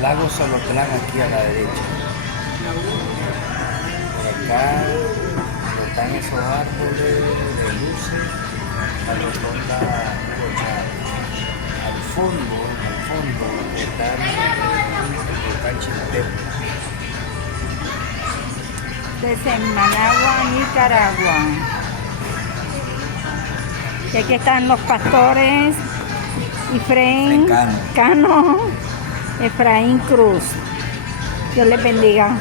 Lago Solotlán aquí a la derecha. Por acá donde están esos árboles de luces, la rotonda Rocha. Al fondo está el volcán Chiltepec. Desde Managua, Nicaragua. Y aquí están los pastores Efraín Cano, Efraín Cruz. Dios les bendiga.